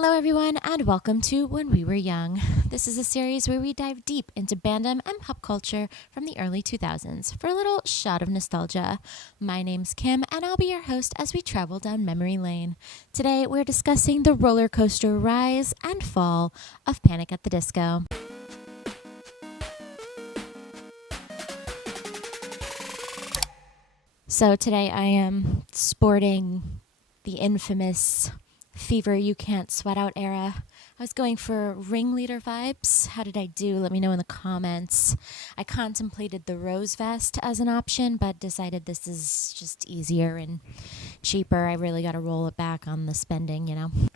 Hello everyone and welcome to When We Were Young. This is a series where we dive deep into fandom and pop culture from the early 2000s for a little shot of nostalgia. My name's Kim and I'll be your host as we travel down memory lane. Today we're discussing the roller coaster rise and fall of Panic at the Disco. So today I am sporting the infamous Fever You Can't Sweat Out era. I was going for ringleader vibes. How did I do? Let me know in the comments. I contemplated the rose vest as an option, but decided this is just easier and cheaper. I really got to roll it back on the spending,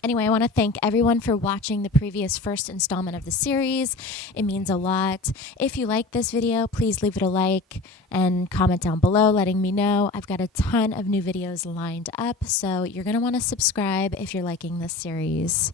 Anyway, I want to thank everyone for watching the previous first installment of the series. It means a lot. If you like this video, please leave it a like and comment down below letting me know. I've got a ton of new videos lined up, so you're going to want to subscribe if you're liking this series.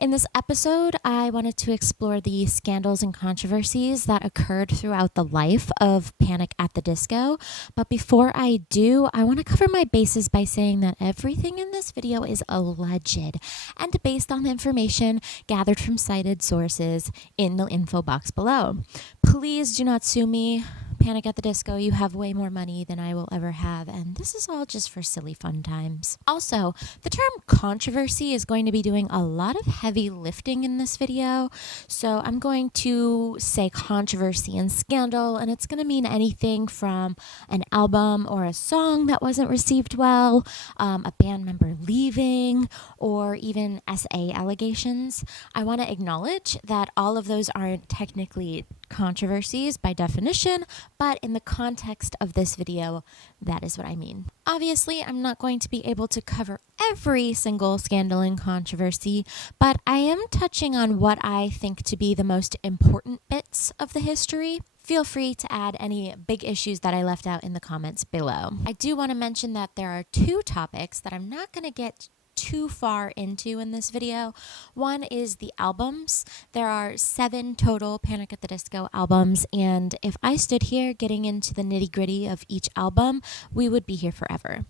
In this episode, I wanted to explore the scandals and controversies that occurred throughout the life of Panic at the Disco. But before I do, I want to cover my bases by saying that everything in this video is alleged and based on the information gathered from cited sources in the info box below. Please do not sue me. Panic at the Disco, you have way more money than I will ever have, and this is all just for silly fun times. Also, the term controversy is going to be doing a lot of heavy lifting in this video, so I'm going to say controversy and scandal, and it's going to mean anything from an album or a song that wasn't received well, a band member leaving, or even SA allegations. I want to acknowledge that all of those aren't technically controversies by definition, but in the context of this video, that is what I mean. Obviously, I'm not going to be able to cover every single scandal and controversy, but I am touching on what I think to be the most important bits of the history. Feel free to add any big issues that I left out in the comments below. I do want to mention that there are two topics that I'm not going to get too far into in this video. One is the albums. There are 7 total Panic at the Disco albums, and if I stood here getting into the nitty-gritty of each album, we would be here forever.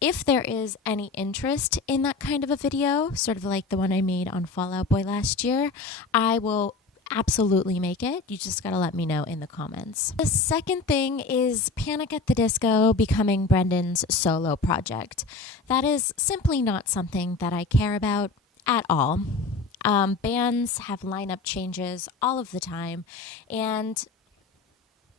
If there is any interest in that kind of a video, sort of like the one I made on Fall Out Boy last year, I will absolutely make it. You just gotta let me know in the comments. The second thing is Panic at the Disco becoming Brendan's solo project. That is simply not something that I care about at all. Bands have lineup changes all of the time, and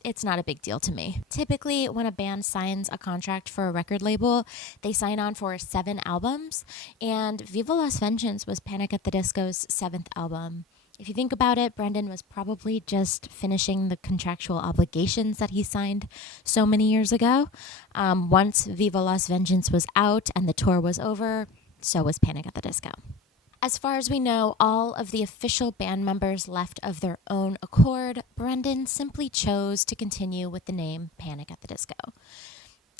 it's not a big deal to me. Typically, when a band signs a contract for a record label, they sign on for 7 albums, and Viva Las Vengeance was Panic at the Disco's 7th album. If you think about it, Brendan was probably just finishing the contractual obligations that he signed so many years ago. Once Viva Las Vengeance was out and the tour was over, so was Panic at the Disco. As far as we know, all of the official band members left of their own accord. Brendan simply chose to continue with the name Panic at the Disco.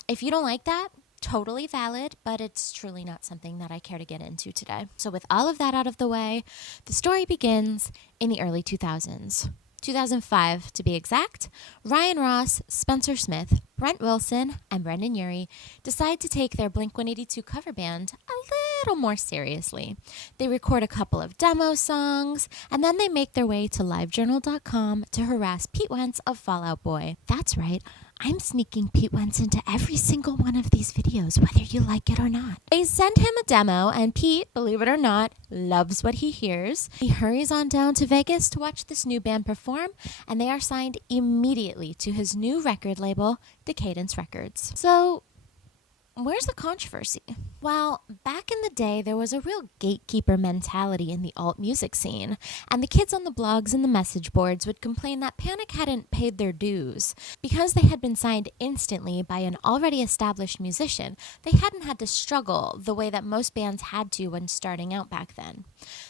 If you don't like that, totally valid, but it's truly not something that I care to get into today. So with all of that out of the way, the story begins in the early 2000s. 2005 to be exact. Ryan Ross, Spencer Smith, Brent Wilson, and Brendan Urie decide to take their Blink-182 cover band a little more seriously. They record a couple of demo songs, and then they make their way to livejournal.com to harass Pete Wentz of Fall Out Boy. That's right, I'm sneaking Pete Wentz into every single one of these videos, whether you like it or not. They send him a demo, and Pete, believe it or not, loves what he hears. He hurries on down to Vegas to watch this new band perform, and they are signed immediately to his new record label, Decadence Records. So, where's the controversy? Well, back in the day, there was a real gatekeeper mentality in the alt music scene, and the kids on the blogs and the message boards would complain that Panic hadn't paid their dues. Because they had been signed instantly by an already established musician, they hadn't had to struggle the way that most bands had to when starting out back then.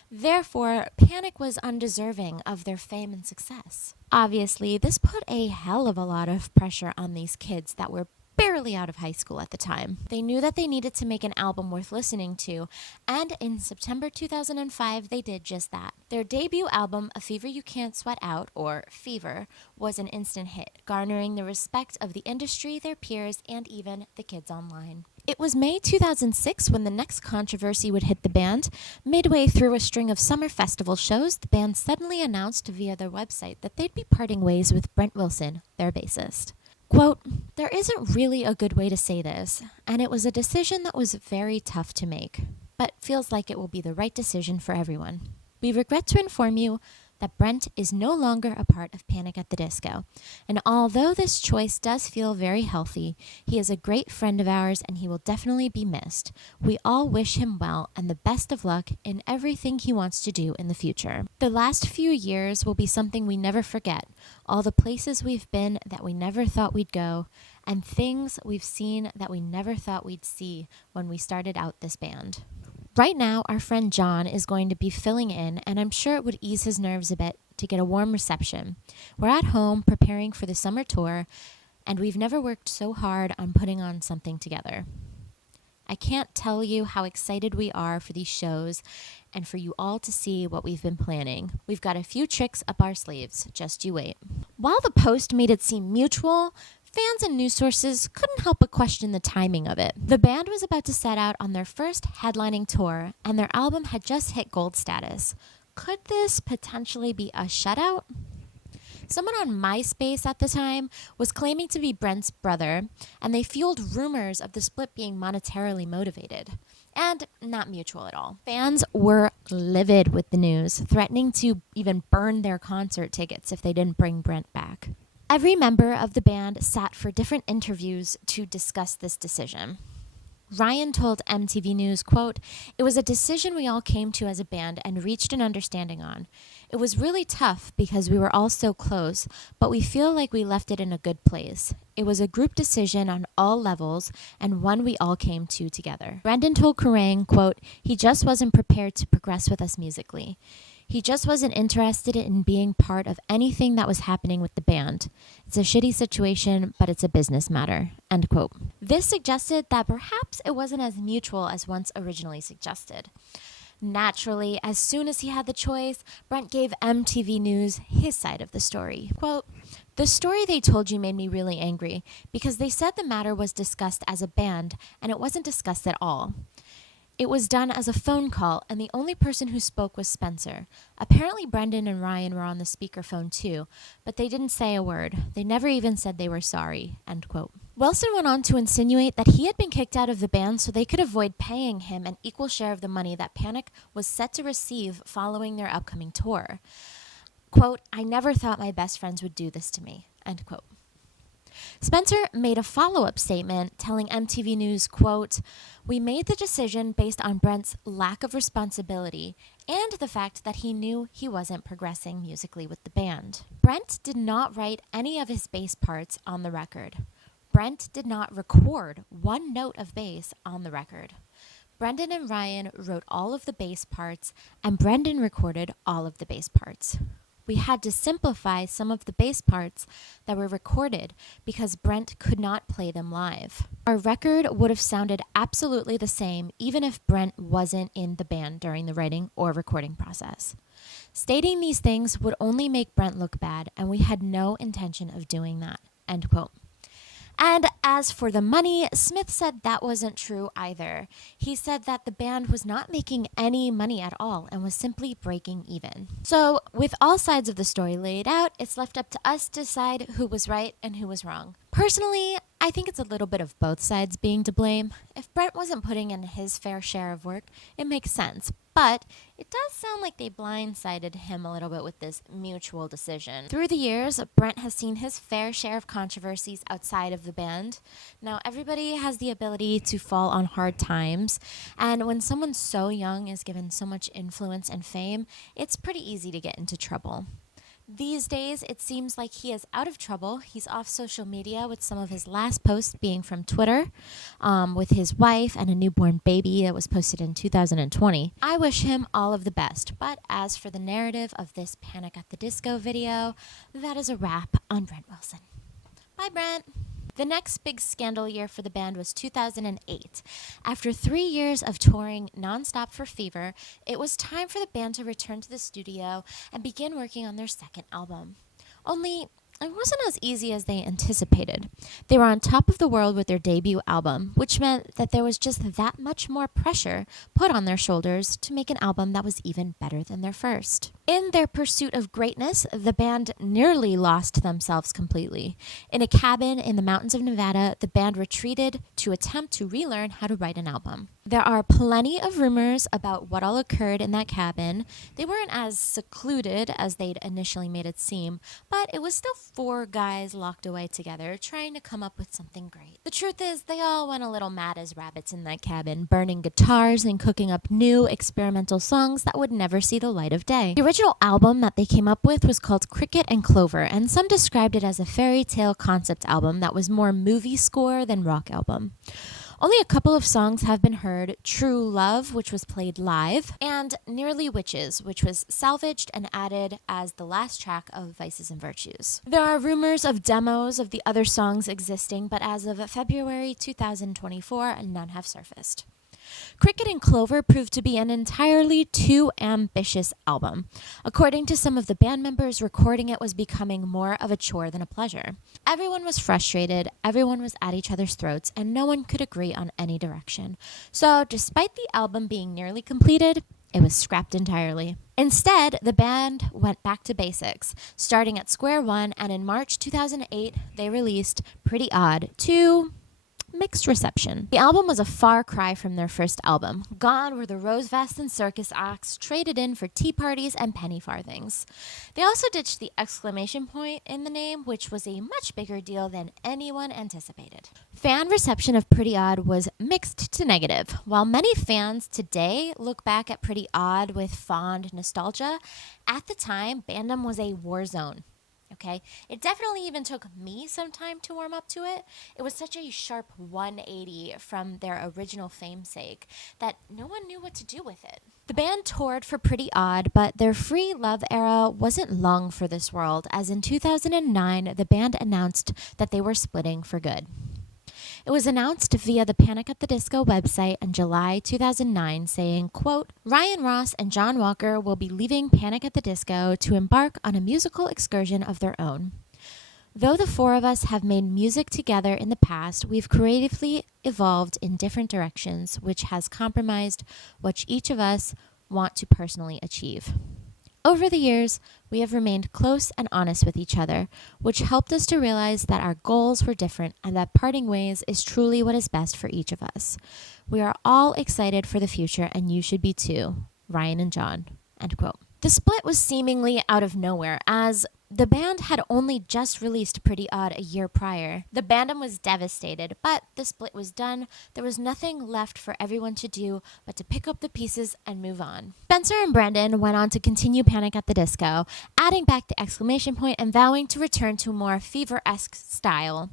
Therefore, Panic was undeserving of their fame and success. Obviously, this put a hell of a lot of pressure on these kids that were barely out of high school at the time. They knew that they needed to make an album worth listening to, and in September 2005, they did just that. Their debut album, A Fever You Can't Sweat Out, or Fever, was an instant hit, garnering the respect of the industry, their peers, and even the kids online. It was May 2006 when the next controversy would hit the band. Midway through a string of summer festival shows, the band suddenly announced via their website that they'd be parting ways with Brent Wilson, their bassist. Quote, "There isn't really a good way to say this, and it was a decision that was very tough to make, but feels like it will be the right decision for everyone. We regret to inform you that Brent is no longer a part of Panic at the Disco, and although this choice does feel very healthy, he is a great friend of ours and he will definitely be missed. We all wish him well and the best of luck in everything he wants to do in the future. The last few years will be something we never forget, all the places we've been that we never thought we'd go, and things we've seen that we never thought we'd see when we started out this band." Right now, our friend John is going to be filling in, and I'm sure it would ease his nerves a bit to get a warm reception. We're at home preparing for the summer tour, and we've never worked so hard on putting on something together. I can't tell you how excited we are for these shows and for you all to see what we've been planning. We've got a few tricks up our sleeves. Just you wait. While the post made it seem mutual, fans and news sources couldn't help but question the timing of it. The band was about to set out on their first headlining tour, and their album had just hit gold status. Could this potentially be a shutout? Someone on MySpace at the time was claiming to be Brent's brother, and they fueled rumors of the split being monetarily motivated. And not mutual at all. Fans were livid with the news, threatening to even burn their concert tickets if they didn't bring Brent back. Every member of the band sat for different interviews to discuss this decision. Ryan told MTV News, quote, "It was a decision we all came to as a band and reached an understanding on. It was really tough because we were all so close, but we feel like we left it in a good place. It was a group decision on all levels and one we all came to together." Brendan told Kerrang, quote, "He just wasn't prepared to progress with us musically. He just wasn't interested in being part of anything that was happening with the band. It's a shitty situation, but it's a business matter," end quote. This suggested that perhaps it wasn't as mutual as once originally suggested. Naturally, as soon as he had the choice, Brent gave MTV News his side of the story. Quote, "The story they told you made me really angry because they said the matter was discussed as a band and it wasn't discussed at all. It was done as a phone call, and the only person who spoke was Spencer. Apparently, Brendan and Ryan were on the speakerphone too, but they didn't say a word. They never even said they were sorry," end quote. Wilson went on to insinuate that he had been kicked out of the band so they could avoid paying him an equal share of the money that Panic was set to receive following their upcoming tour. Quote, "I never thought my best friends would do this to me," end quote. Spencer made a follow-up statement telling MTV News, quote, "We made the decision based on Brent's lack of responsibility and the fact that he knew he wasn't progressing musically with the band. Brent did not write any of his bass parts on the record. Brent did not record one note of bass on the record. Brendan and Ryan wrote all of the bass parts, and Brendan recorded all of the bass parts. We had to simplify some of the bass parts that were recorded because Brent could not play them live. Our record would have sounded absolutely the same even if Brent wasn't in the band during the writing or recording process. Stating these things would only make Brent look bad, and we had no intention of doing that," end quote. And as for the money, Smith said that wasn't true either. He said that the band was not making any money at all and was simply breaking even. So, with all sides of the story laid out, it's left up to us to decide who was right and who was wrong. Personally, I think it's a little bit of both sides being to blame. If Brent wasn't putting in his fair share of work, it makes sense. But it does sound like they blindsided him a little bit with this mutual decision. Through the years, Brent has seen his fair share of controversies outside of the band. Now, everybody has the ability to fall on hard times, and when someone so young is given so much influence and fame, it's pretty easy to get into trouble. These days, it seems like he is out of trouble. He's off social media, with some of his last posts being from Twitter, with his wife and a newborn baby that was posted in 2020. I wish him all of the best. But as for the narrative of this Panic at the Disco video, that is a wrap on Brent Wilson. Bye, Brent. The next big scandal year for the band was 2008. After 3 years of touring nonstop for Fever, it was time for the band to return to the studio and begin working on their second album. Only, it wasn't as easy as they anticipated. They were on top of the world with their debut album, which meant that there was just that much more pressure put on their shoulders to make an album that was even better than their first. In their pursuit of greatness, the band nearly lost themselves completely. In a cabin in the mountains of Nevada, the band retreated to attempt to relearn how to write an album. There are plenty of rumors about what all occurred in that cabin. They weren't as secluded as they'd initially made it seem, but it was still 4 guys locked away together trying to come up with something great. The truth is, they all went a little mad as rabbits in that cabin, burning guitars and cooking up new experimental songs that would never see the light of day. The original album that they came up with was called Cricket and Clover, and some described it as a fairy tale concept album that was more movie score than rock album. Only a couple of songs have been heard: True Love, which was played live, and Nearly Witches, which was salvaged and added as the last track of Vices and Virtues. There are rumors of demos of the other songs existing, but as of February 2024, none have surfaced. Cricket and Clover proved to be an entirely too ambitious album. According to some of the band members, recording it was becoming more of a chore than a pleasure. Everyone was frustrated, everyone was at each other's throats, and no one could agree on any direction. So, despite the album being nearly completed, it was scrapped entirely. Instead, the band went back to basics, starting at square one, and in March 2008, they released Pretty.Odd to mixed reception. The album was a far cry from their first album. Gone were the rose vests and circus acts, traded in for tea parties and penny farthings. They also ditched the exclamation point in the name, which was a much bigger deal than anyone anticipated. Fan reception of Pretty.Odd was mixed to negative. While many fans today look back at Pretty.Odd with fond nostalgia, at the time, fandom was a war zone. Okay, it definitely even took me some time to warm up to it. It was such a sharp 180 from their original fame's sake that no one knew what to do with it. The band toured for Pretty.Odd, but their free love era wasn't long for this world, as in 2009, the band announced that they were splitting for good. It was announced via the Panic at the Disco website in July 2009, saying, quote, Ryan Ross and John Walker will be leaving Panic at the Disco to embark on a musical excursion of their own. Though the 4 of us have made music together in the past, we've creatively evolved in different directions, which has compromised what each of us want to personally achieve. Over the years, we have remained close and honest with each other, which helped us to realize that our goals were different and that parting ways is truly what is best for each of us. We are all excited for the future, and you should be too. Ryan and John. End quote. The split was seemingly out of nowhere, as the band had only just released Pretty.Odd a year prior. The fandom was devastated, but the split was done. There was nothing left for everyone to do but to pick up the pieces and move on. Spencer and Brendan went on to continue Panic at the Disco, adding back the exclamation point and vowing to return to a more fever-esque style.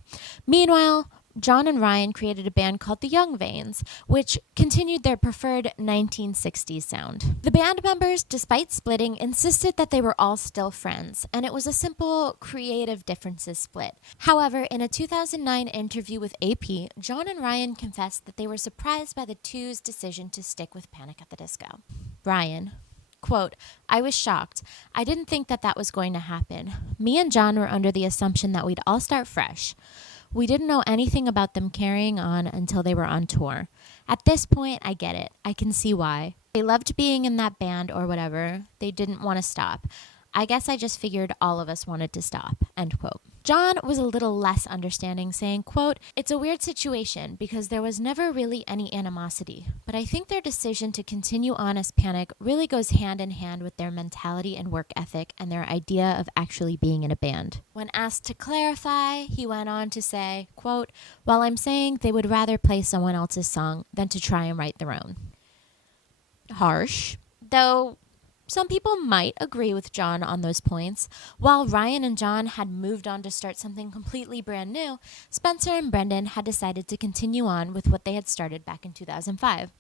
Meanwhile, John and Ryan created a band called the Young Vanes, which continued their preferred 1960s sound. The band members, despite splitting, insisted that they were all still friends, and it was a simple creative differences split. However, in a 2009 interview with AP, John and Ryan confessed that they were surprised by the two's decision to stick with Panic at the Disco. Ryan, quote, I was shocked. I didn't think that was going to happen. Me and John were under the assumption that we'd all start fresh. We didn't know anything about them carrying on until they were on tour. At this point, I get it. I can see why. They loved being in that band or whatever. They didn't want to stop. I guess I just figured all of us wanted to stop. End quote. John was a little less understanding, saying, quote, it's a weird situation because there was never really any animosity, but I think their decision to continue on as Panic really goes hand in hand with their mentality and work ethic and their idea of actually being in a band. When asked to clarify, he went on to say, quote, well, I'm saying they would rather play someone else's song than to try and write their own. Harsh, though some people might agree with John on those points. While Ryan and John had moved on to start something completely brand new, Spencer and Brendan had decided to continue on with what they had started back in 2005.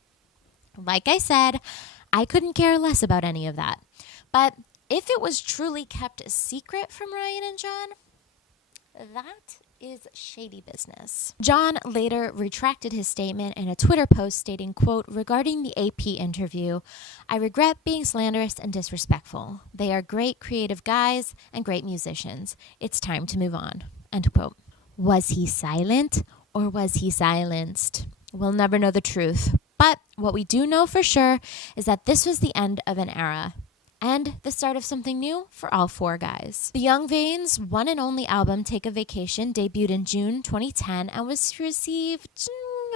Like I said, I couldn't care less about any of that. But if it was truly kept a secret from Ryan and John, that is shady business. John later retracted his statement in a Twitter post stating, quote, regarding the AP interview, I regret being slanderous and disrespectful. They are great creative guys and great musicians. It's time to move on, end quote. Was he silent or was he silenced? We'll never know the truth. But what we do know for sure is that this was the end of an era and the start of something new for all four guys. The Young Vanes' one and only album, Take a Vacation, debuted in June 2010 and was received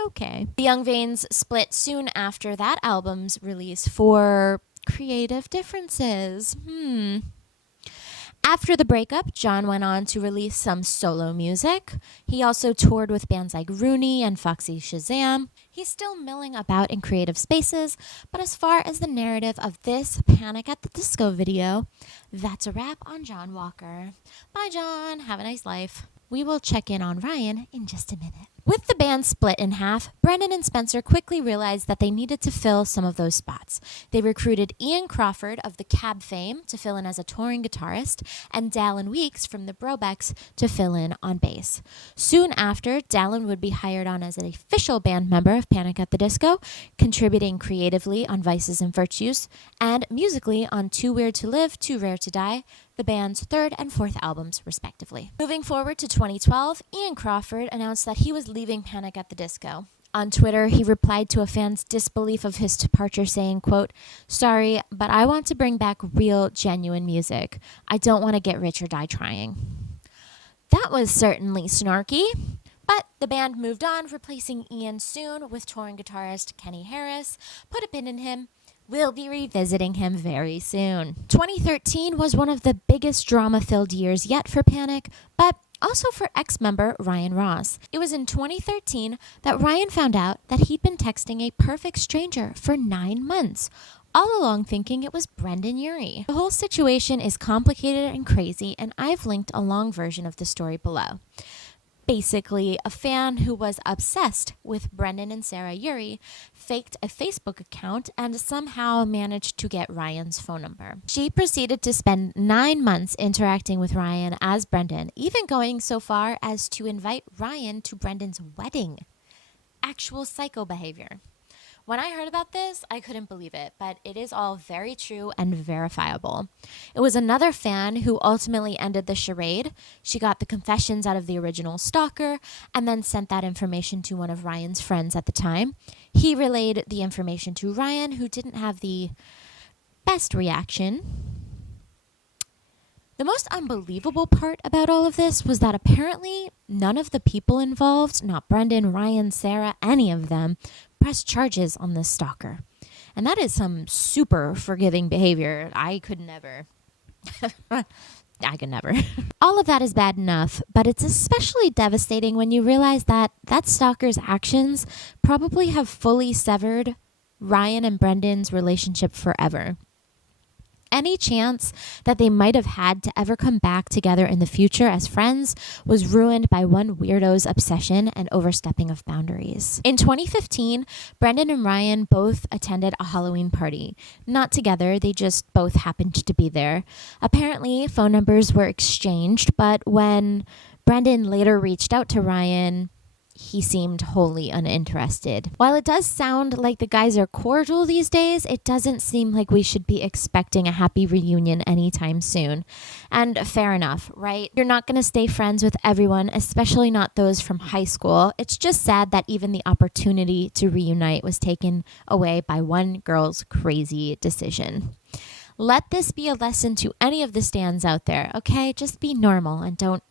okay. The Young Vanes split soon after that album's release for creative differences. After the breakup, John went on to release some solo music. He also toured with bands like Rooney and Foxy Shazam. He's still milling about in creative spaces, but as far as the narrative of this Panic at the Disco video, that's a wrap on John Walker. Bye, John. Have a nice life. We will check in on Ryan in just a minute. With the band split in half, Brendan and Spencer quickly realized that they needed to fill some of those spots. They recruited Ian Crawford of the Cab fame to fill in as a touring guitarist, and Dallon Weeks from the Brobecks to fill in on bass. Soon after, Dallon would be hired on as an official band member of Panic at the Disco, contributing creatively on Vices and Virtues, and musically on Too Weird to Live, Too Rare to Die, the band's third and fourth albums, respectively. Moving forward to 2012, Ian Crawford announced that he was leaving Panic at the Disco. On Twitter, he replied to a fan's disbelief of his departure saying, quote, sorry, but I want to bring back real, genuine music. I don't want to get rich or die trying. That was certainly snarky, but the band moved on, replacing Ian soon with touring guitarist Kenny Harris. Put a pin in him. We'll be revisiting him very soon. 2013 was one of the biggest drama-filled years yet for Panic, but also for ex-member Ryan Ross. It was in 2013 that Ryan found out that he'd been texting a perfect stranger for 9 months, all along thinking it was Brendan Urie. The whole situation is complicated and crazy, and I've linked a long version of the story below. Basically, a fan who was obsessed with Brendan and Sarah Urie faked a Facebook account and somehow managed to get Ryan's phone number. She proceeded to spend 9 months interacting with Ryan as Brendan, even going so far as to invite Ryan to Brendan's wedding. Actual psycho behavior. When I heard about this, I couldn't believe it, but it is all very true and verifiable. It was another fan who ultimately ended the charade. She got the confessions out of the original Stalker and then sent that information to one of Ryan's friends at the time. He relayed the information to Ryan, who didn't have the best reaction. The most unbelievable part about all of this was that apparently none of the people involved, not Brendan, Ryan, Sarah, any of them, pressed charges on this stalker. And that is some super forgiving behavior. I could never. All of that is bad enough, but it's especially devastating when you realize that that stalker's actions probably have fully severed Ryan and Brendan's relationship forever. Any chance that they might have had to ever come back together in the future as friends was ruined by one weirdo's obsession and overstepping of boundaries. In 2015, Brendan and Ryan both attended a Halloween party. Not together, they just both happened to be there. Apparently, phone numbers were exchanged, but when Brendan later reached out to Ryan, he seemed wholly uninterested. While it does sound like the guys are cordial these days, it doesn't seem like we should be expecting a happy reunion anytime soon. And fair enough, right? You're not going to stay friends with everyone, especially not those from high school. It's just sad that even the opportunity to reunite was taken away by one girl's crazy decision. Let this be a lesson to any of the stans out there, okay? Just be normal and don't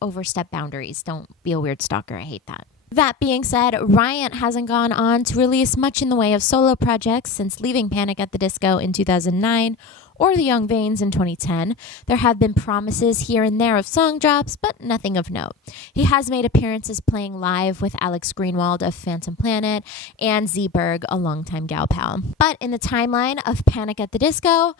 overstep boundaries. Don't be a weird stalker. I hate that. That being said, Ryan hasn't gone on to release much in the way of solo projects since leaving Panic at the Disco in 2009 or the Young Vanes in 2010. There have been promises here and there of song drops, but nothing of note. He has made appearances playing live with Alex Greenwald of Phantom Planet and Z-Berg, a longtime gal pal. But in the timeline of Panic at the Disco,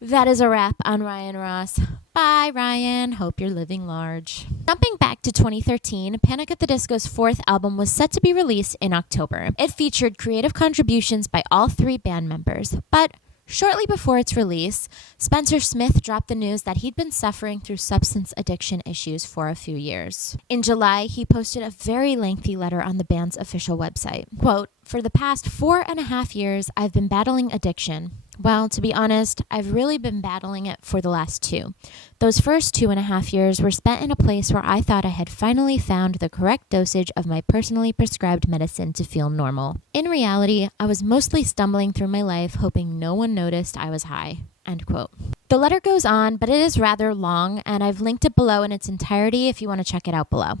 that is a wrap on Ryan Ross. Bye, Ryan. Hope you're living large. Jumping back to 2013, Panic at the Disco's fourth album was set to be released in October. It featured creative contributions by all three band members, but Shortly before its release, Spencer Smith dropped the news that he'd been suffering through substance addiction issues for a few years. In July, he posted a very lengthy letter on the band's official website. Quote, "For the past 4.5 years, I've been battling addiction. Well, to be honest, I've really been battling it for the last 2. Those first 2.5 years were spent in a place where I thought I had finally found the correct dosage of my personally prescribed medicine to feel normal. In reality, I was mostly stumbling through my life hoping no one noticed I was high." End quote. The letter goes on, but it is rather long, and I've linked it below in its entirety if you want to check it out below.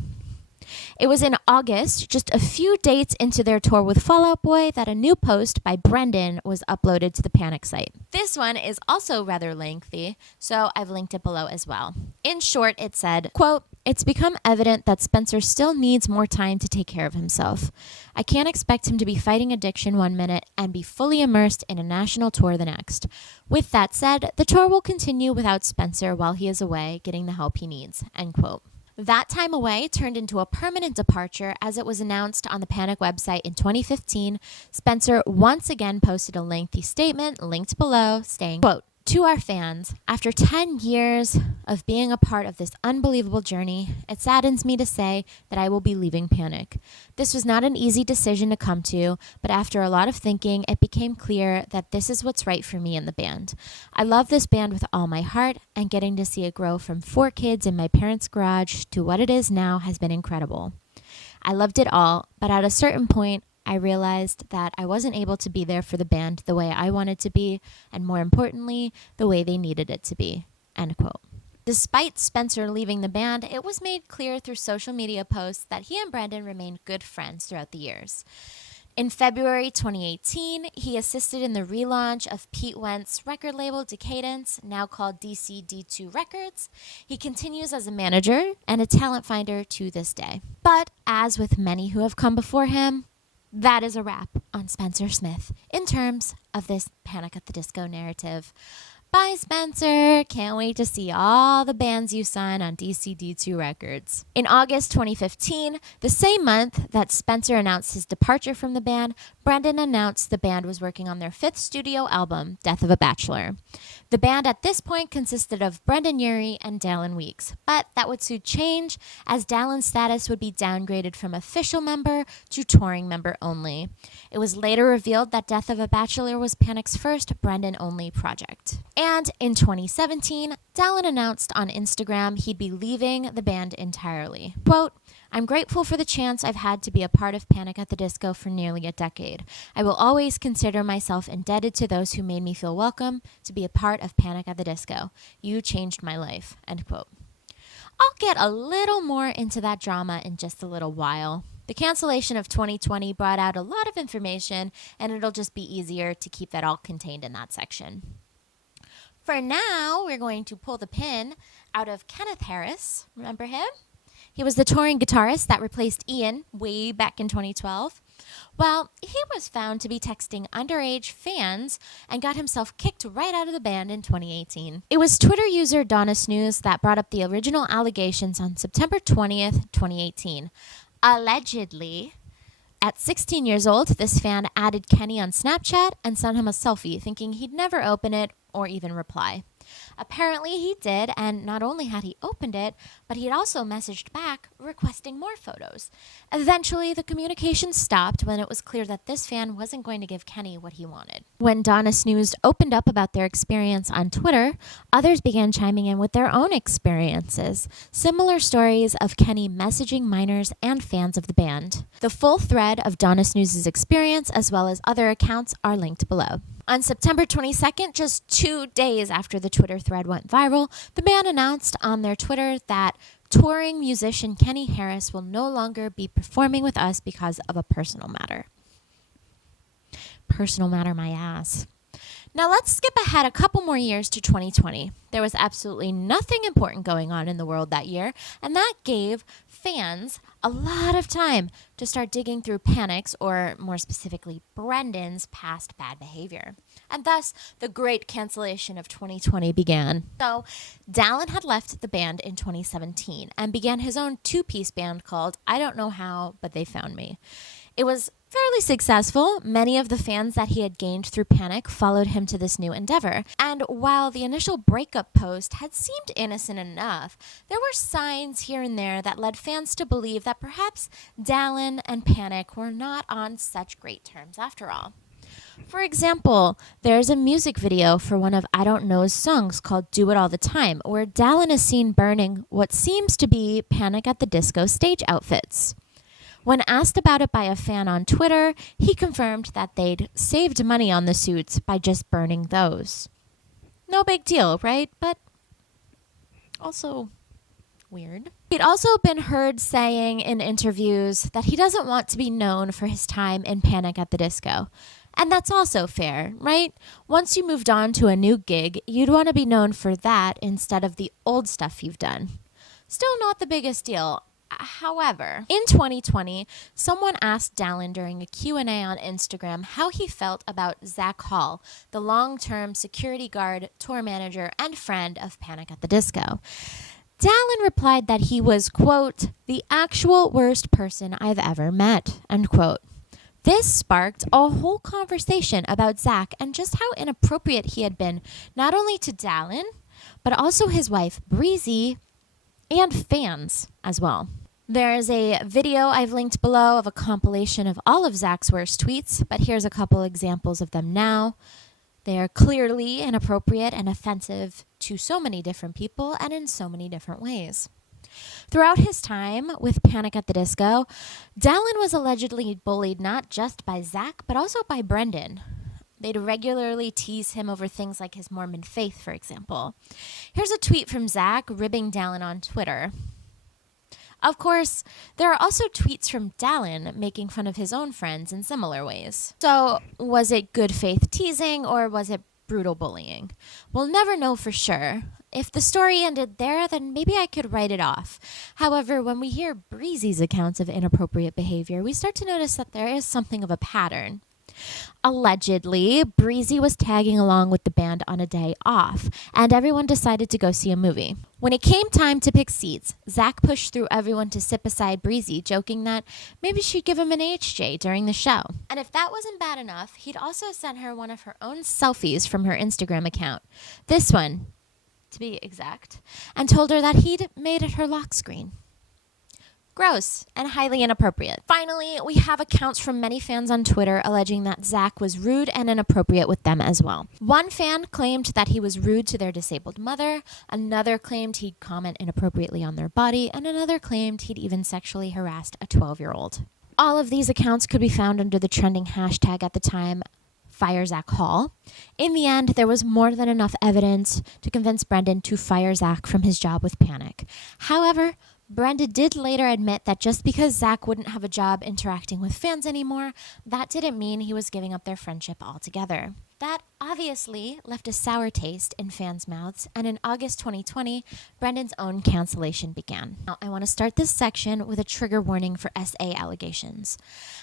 It was in August, just a few dates into their tour with Fall Out Boy, that a new post by Brendan was uploaded to the Panic site. This one is also rather lengthy, so I've linked it below as well. In short, it said, quote, "It's become evident that Spencer still needs more time to take care of himself. I can't expect him to be fighting addiction one minute and be fully immersed in a national tour the next. With that said, the tour will continue without Spencer while he is away getting the help he needs." End quote. That time away turned into a permanent departure as it was announced on the Panic website in 2015. Spencer once again posted a lengthy statement linked below saying, quote, "To our fans, after 10 years of being a part of this unbelievable journey, it saddens me to say that I will be leaving Panic. This was not an easy decision to come to, but after a lot of thinking, it became clear that this is what's right for me and the band. I love this band with all my heart, and getting to see it grow from 4 kids in my parents' garage to what it is now has been incredible. I loved it all, but at a certain point, I realized that I wasn't able to be there for the band the way I wanted to be, and more importantly, the way they needed it to be." End quote. Despite Spencer leaving the band, it was made clear through social media posts that he and Brendan remained good friends throughout the years. In February 2018, he assisted in the relaunch of Pete Wentz' record label Decadence, now called DCD2 Records. He continues as a manager and a talent finder to this day. But as with many who have come before him, that is a wrap on Spencer Smith in terms of this Panic at the Disco narrative. Bye, Spencer. Can't wait to see all the bands you sign on DCD2 Records. In August 2015, the same month that Spencer announced his departure from the band, Brendan announced the band was working on their 5th studio album, Death of a Bachelor. The band at this point consisted of Brendan Urie and Dallon Weeks, but that would soon change as Dallon's status would be downgraded from official member to touring member only. It was later revealed that Death of a Bachelor was Panic's first Brendan-only project. And in 2017, Dallon announced on Instagram he'd be leaving the band entirely. Quote, "I'm grateful for the chance I've had to be a part of Panic at the Disco for nearly a decade. I will always consider myself indebted to those who made me feel welcome to be a part of Panic at the Disco. You changed my life." End quote. I'll get a little more into that drama in just a little while. The cancellation of 2020 brought out a lot of information, and it'll just be easier to keep that all contained in that section. For now, we're going to pull the pin out of Kenneth Harris. Remember him? He was the touring guitarist that replaced Ian way back in 2012. Well, he was found to be texting underage fans and got himself kicked right out of the band in 2018. It was Twitter user Donna Snooze that brought up the original allegations on September 20th, 2018. Allegedly, at 16 years old, this fan added Kenny on Snapchat and sent him a selfie, thinking he'd never open it or even reply. Apparently he did, and not only had he opened it, but he'd also messaged back requesting more photos. Eventually, the communication stopped when it was clear that this fan wasn't going to give Kenny what he wanted. When Donna Snoozed opened up about their experience on Twitter, others began chiming in with their own experiences. Similar stories of Kenny messaging minors and fans of the band. The full thread of Donna Snooze's experience, as well as other accounts, are linked below. On September 22nd, just 2 days after the Twitter thread went viral, the band announced on their Twitter that touring musician Kenny Harris will no longer be performing with us because of a personal matter. Personal matter, my ass. Now let's skip ahead a couple more years to 2020. There was absolutely nothing important going on in the world that year, and that gave fans a lot of time to start digging through Panic's, or more specifically, Brendan's past bad behavior. And thus, the great cancellation of 2020 began. So, Dallon had left the band in 2017 and began his own 2-piece band called I Don't Know How, But They Found Me. It was Fairly successful, many of the fans that he had gained through Panic followed him to this new endeavor. And while the initial breakup post had seemed innocent enough, there were signs here and there that led fans to believe that perhaps Dallon and Panic were not on such great terms after all. For example, there's a music video for one of I Don't Know's songs called Do It All the Time, where Dallon is seen burning what seems to be Panic at the Disco stage outfits. When asked about it by a fan on Twitter, he confirmed that they'd saved money on the suits by just burning those. No big deal, right? But also weird. He'd also been heard saying in interviews that he doesn't want to be known for his time in Panic at the Disco. And that's also fair, right? Once you moved on to a new gig, you'd want to be known for that instead of the old stuff you've done. Still not the biggest deal. However, in 2020, someone asked Dallon during a Q&A on Instagram how he felt about Zach Hall, the long-term security guard, tour manager, and friend of Panic at the Disco. Dallon replied that he was, quote, the actual worst person I've ever met, end quote. This sparked a whole conversation about Zach and just how inappropriate he had been, not only to Dallon, but also his wife, Breezy, and fans as well. There is a video I've linked below of a compilation of all of Zach's worst tweets, but here's a couple examples of them now. They are clearly inappropriate and offensive to so many different people and in so many different ways. Throughout his time with Panic at the Disco, Dallon was allegedly bullied not just by Zach, but also by Brendan. They'd regularly tease him over things like his Mormon faith, for example. Here's a tweet from Zach ribbing Dallon on Twitter. Of course, there are also tweets from Dallon making fun of his own friends in similar ways. So, was it good faith teasing or was it brutal bullying? We'll never know for sure. If the story ended there, then maybe I could write it off. However, when we hear Breezy's accounts of inappropriate behavior, we start to notice that there is something of a pattern. Allegedly, Breezy was tagging along with the band on a day off, and everyone decided to go see a movie. When it came time to pick seats, Zach pushed through everyone to sit beside Breezy, joking that maybe she'd give him an HJ during the show. And if that wasn't bad enough, he'd also sent her one of her own selfies from her Instagram account. This one, to be exact, and told her that he'd made it her lock screen. Gross and highly inappropriate. Finally, we have accounts from many fans on Twitter alleging that Zach was rude and inappropriate with them as well. One fan claimed that he was rude to their disabled mother, another claimed he'd comment inappropriately on their body, and another claimed he'd even sexually harassed a 12-year-old. All of these accounts could be found under the trending hashtag at the time, Fire Zach Hall. In the end, there was more than enough evidence to convince Brendan to fire Zach from his job with Panic. However, Brenda did later admit that just because Zach wouldn't have a job interacting with fans anymore, that didn't mean he was giving up their friendship altogether. That obviously left a sour taste in fans' mouths, and in August 2020, Brendan's own cancellation began. Now, I want to start this section with a trigger warning for SA allegations.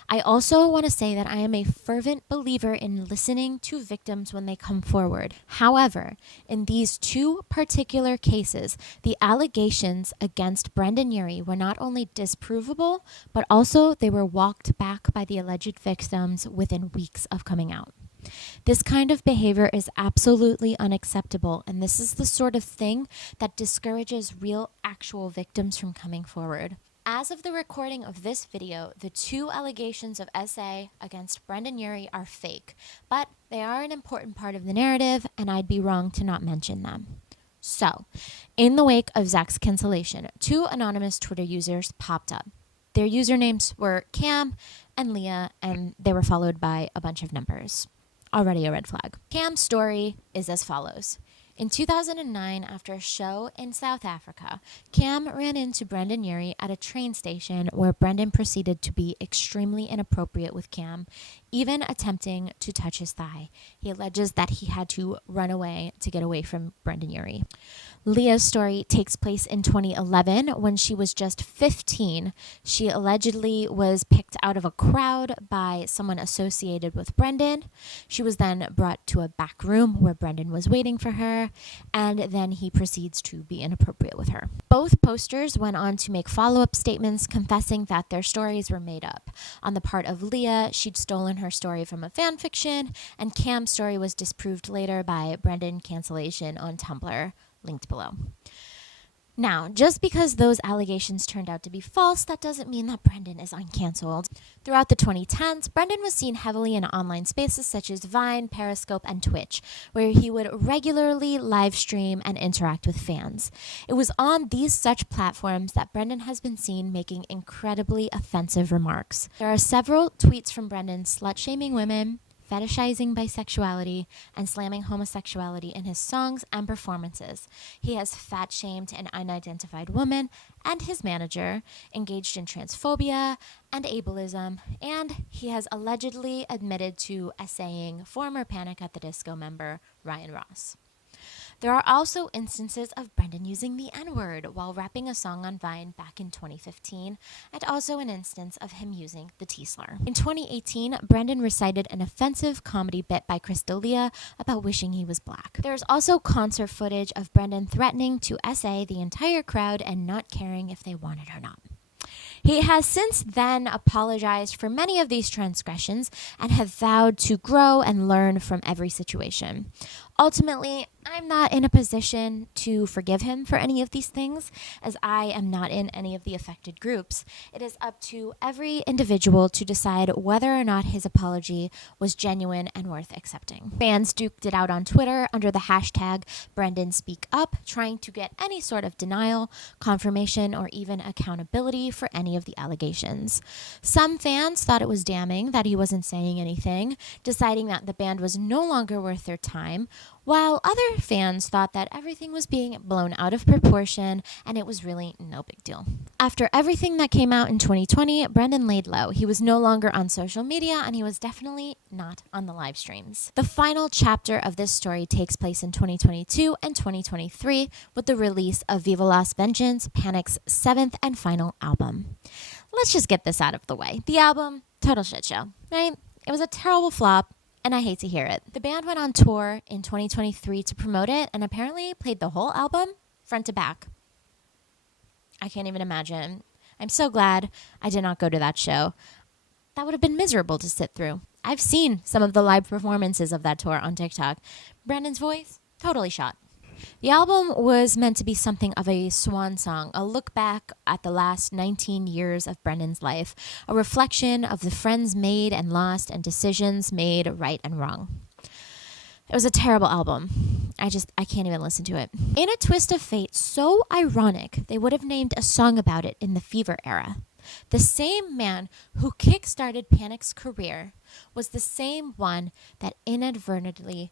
I also want to say that I am a fervent believer in listening to victims when they come forward. However, in these two particular cases, the allegations against Brendan Urie were not only disprovable, but also they were walked back by the alleged victims within weeks of coming out. This kind of behavior is absolutely unacceptable, and this is the sort of thing that discourages real, actual victims from coming forward. As of the recording of this video, the two allegations of SA against Brendan Urie are fake, but they are an important part of the narrative, and I'd be wrong to not mention them. So, in the wake of Zach's cancellation, two anonymous Twitter users popped up. Their usernames were Cam and Leah, and they were followed by a bunch of numbers. Already a red flag. Cam's story is as follows. In 2009, after a show in South Africa, Cam ran into Brendan Urie at a train station where Brendan proceeded to be extremely inappropriate with Cam, even attempting to touch his thigh. He alleges that he had to run away to get away from Brendan Urie. Leah's story takes place in 2011 when she was just 15. She allegedly was picked out of a crowd by someone associated with Brendan. She was then brought to a back room where Brendan was waiting for her, and then he proceeds to be inappropriate with her. Both posters went on to make follow-up statements confessing that their stories were made up. On the part of Leah, she'd stolen her story from a fan fiction, and Cam's story was disproved later by Brendan cancellation on Tumblr, linked below. Now, just because those allegations turned out to be false, that doesn't mean that Brendan is uncancelled. Throughout the 2010s, Brendan was seen heavily in online spaces such as Vine, Periscope, and Twitch, where he would regularly live stream and interact with fans. It was on these such platforms that Brendan has been seen making incredibly offensive remarks. There are several tweets from Brendan slut-shaming women, fetishizing bisexuality, and slamming homosexuality in his songs and performances. He has fat-shamed an unidentified woman and his manager, engaged in transphobia and ableism, and he has allegedly admitted to essaying former Panic! At the Disco member Ryan Ross. There are also instances of Brendan using the N-word while rapping a song on Vine back in 2015, and also an instance of him using the T-slur. In 2018, Brendan recited an offensive comedy bit by Chris D'Elia about wishing he was black. There's also concert footage of Brendan threatening to essay the entire crowd and not caring if they wanted or not. He has since then apologized for many of these transgressions and have vowed to grow and learn from every situation. Ultimately, I'm not in a position to forgive him for any of these things, as I am not in any of the affected groups. It is up to every individual to decide whether or not his apology was genuine and worth accepting. Fans duked it out on Twitter under the hashtag #BrendanSpeakUp, trying to get any sort of denial, confirmation, or even accountability for any of the allegations. Some fans thought it was damning that he wasn't saying anything, deciding that the band was no longer worth their time, while other fans thought that everything was being blown out of proportion and it was really no big deal. After everything that came out in 2020, Brendan laid low. He was no longer on social media and he was definitely not on the live streams. The final chapter of this story takes place in 2022 and 2023 with the release of Viva Las Vengeance, Panic's 7th and final album. Let's just get this out of the way. The album, total shit show, right? It was a terrible flop, and I hate to hear it. The band went on tour in 2023 to promote it and apparently played the whole album front to back. I can't even imagine. I'm so glad I did not go to that show. That would have been miserable to sit through. I've seen some of the live performances of that tour on TikTok. Brendan's voice, totally shot. The album was meant to be something of a swan song, a look back at the last 19 years of Brendan's life, a reflection of the friends made and lost and decisions made right and wrong. It was a terrible album. I can't even listen to it. In a twist of fate so ironic, they would have named a song about it in the Fever era. The same man who kick-started Panic's career was the same one that inadvertently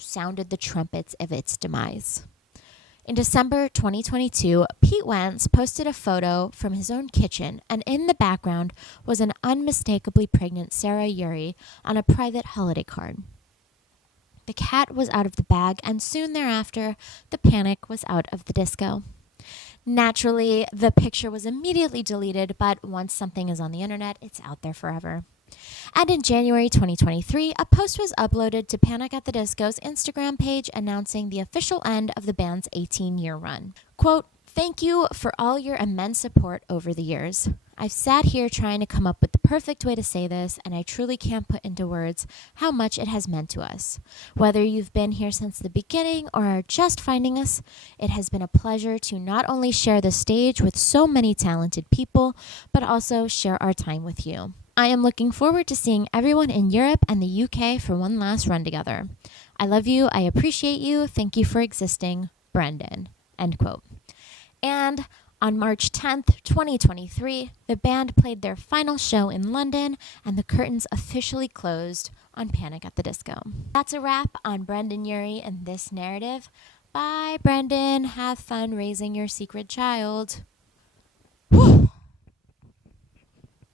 sounded the trumpets of its demise. In December 2022, Pete Wentz posted a photo from his own kitchen, and in the background was an unmistakably pregnant Sarah Urie on a private holiday card. The cat was out of the bag, and soon thereafter, the Panic was out of the disco. Naturally, the picture was immediately deleted, but once something is on the internet, it's out there forever. And in January 2023, a post was uploaded to Panic! At the Disco's Instagram page announcing the official end of the band's 18-year run. Quote, "Thank you for all your immense support over the years. I've sat here trying to come up with the perfect way to say this, and I truly can't put into words how much it has meant to us. Whether you've been here since the beginning or are just finding us, it has been a pleasure to not only share the stage with so many talented people, but also share our time with you. I am looking forward to seeing everyone in Europe and the UK for one last run together. I love you. I appreciate you. Thank you for existing. Brendan." End quote. And on March 10th, 2023, the band played their final show in London and the curtains officially closed on Panic! At the Disco. That's a wrap on Brendan Urie and this narrative. Bye, Brendan. Have fun raising your secret child. Whew.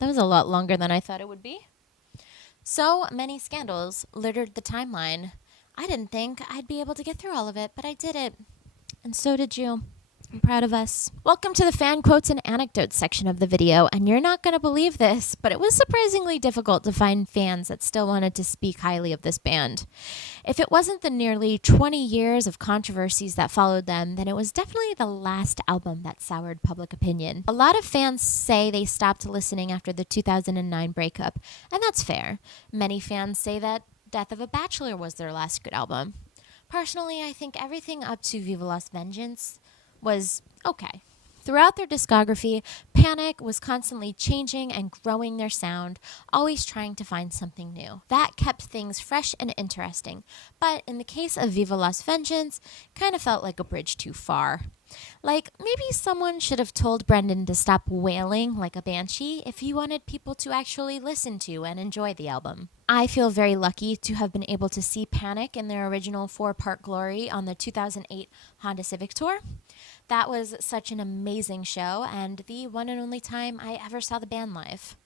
That was a lot longer than I thought it would be. So many scandals littered the timeline. I didn't think I'd be able to get through all of it, but I did it. And so did you. I'm proud of us. Welcome to the fan quotes and anecdotes section of the video, and you're not going to believe this, but it was surprisingly difficult to find fans that still wanted to speak highly of this band. If it wasn't the nearly 20 years of controversies that followed them, then it was definitely the last album that soured public opinion. A lot of fans say they stopped listening after the 2009 breakup, and that's fair. Many fans say that Death of a Bachelor was their last good album. Personally, I think everything up to Viva Las Vengeance was okay. Throughout their discography, Panic was constantly changing and growing their sound, always trying to find something new. That kept things fresh and interesting, but in the case of Viva Las Vengeance, kind of felt like a bridge too far. Like, maybe someone should have told Brendan to stop wailing like a banshee if he wanted people to actually listen to and enjoy the album. I feel very lucky to have been able to see Panic in their original 4-part glory on the 2008 Honda Civic Tour. That was such an amazing show and the one and only time I ever saw the band live.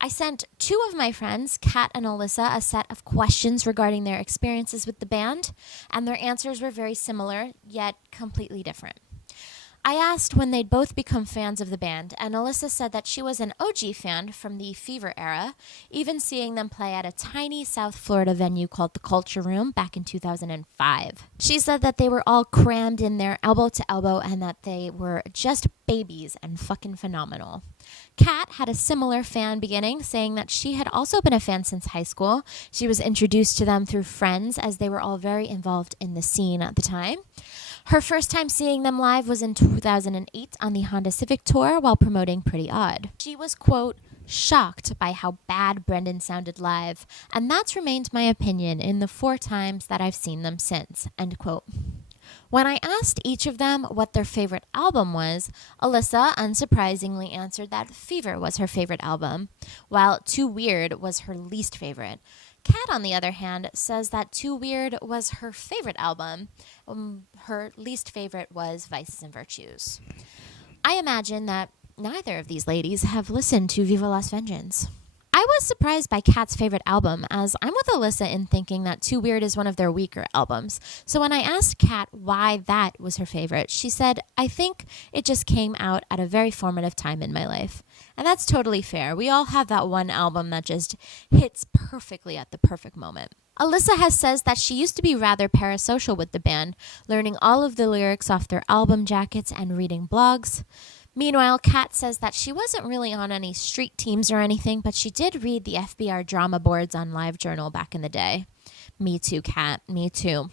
I sent 2 of my friends, Kat and Alyssa, a set of questions regarding their experiences with the band, and their answers were very similar, yet completely different. I asked when they'd both become fans of the band, and Alyssa said that she was an OG fan from the Fever era, even seeing them play at a tiny South Florida venue called the Culture Room back in 2005. She said that they were all crammed in there elbow to elbow and that they were just babies and fucking phenomenal. Kat had a similar fan beginning, saying that she had also been a fan since high school. She was introduced to them through friends as they were all very involved in the scene at the time. Her first time seeing them live was in 2008 on the Honda Civic Tour while promoting Pretty.Odd. She was, quote, shocked by how bad Brendan sounded live, and that's remained my opinion in the 4 times that I've seen them since, end quote. When I asked each of them what their favorite album was, Alyssa unsurprisingly answered that Fever was her favorite album, while Too Weird was her least favorite. Kat, on the other hand, says that Too Weird was her favorite album. Her least favorite was Vices and Virtues. I imagine that neither of these ladies have listened to Viva Las Vengeance. I was surprised by Kat's favorite album, as I'm with Alyssa in thinking that Too Weird is one of their weaker albums. So when I asked Kat why that was her favorite, she said, I think it just came out at a very formative time in my life. And that's totally fair. We all have that one album that just hits perfectly at the perfect moment. Alyssa says that she used to be rather parasocial with the band, learning all of the lyrics off their album jackets and reading blogs. Meanwhile, Kat says that she wasn't really on any street teams or anything, but she did read the FBR drama boards on LiveJournal back in the day. Me too, Kat. Me too.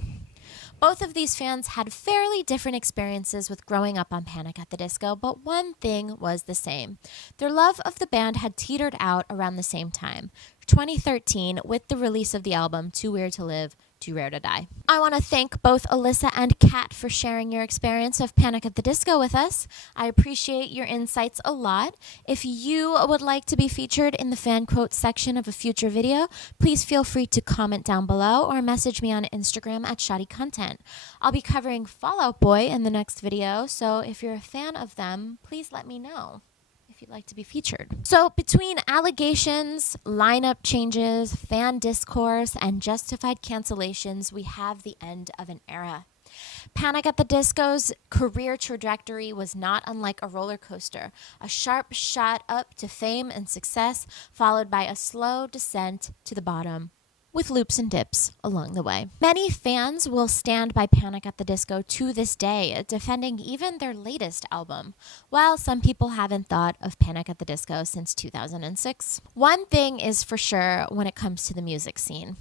Both of these fans had fairly different experiences with growing up on Panic at the Disco, but one thing was the same. Their love of the band had teetered out around the same time, 2013, with the release of the album Too Weird to Live, Too Rare to Die. I want to thank both Alyssa and Kat for sharing your experience of Panic at the Disco with us. I appreciate your insights a lot. If you would like to be featured in the fan quotes section of a future video, please feel free to comment down below or message me on Instagram at ShoddyContent. I'll be covering Fall Out Boy in the next video, so if you're a fan of them, please let me know if you'd like to be featured. So between allegations, lineup changes, fan discourse, and justified cancellations, we have the end of an era. Panic at the Disco's career trajectory was not unlike a roller coaster, a sharp shot up to fame and success, followed by a slow descent to the bottom, with loops and dips along the way. Many fans will stand by Panic at the Disco to this day, defending even their latest album, while some people haven't thought of Panic at the Disco since 2006. One thing is for sure when it comes to the music scene.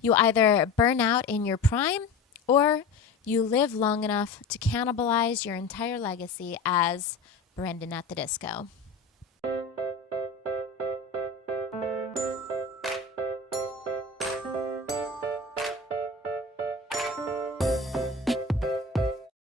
You either burn out in your prime, or you live long enough to cannibalize your entire legacy as Brendan at the Disco.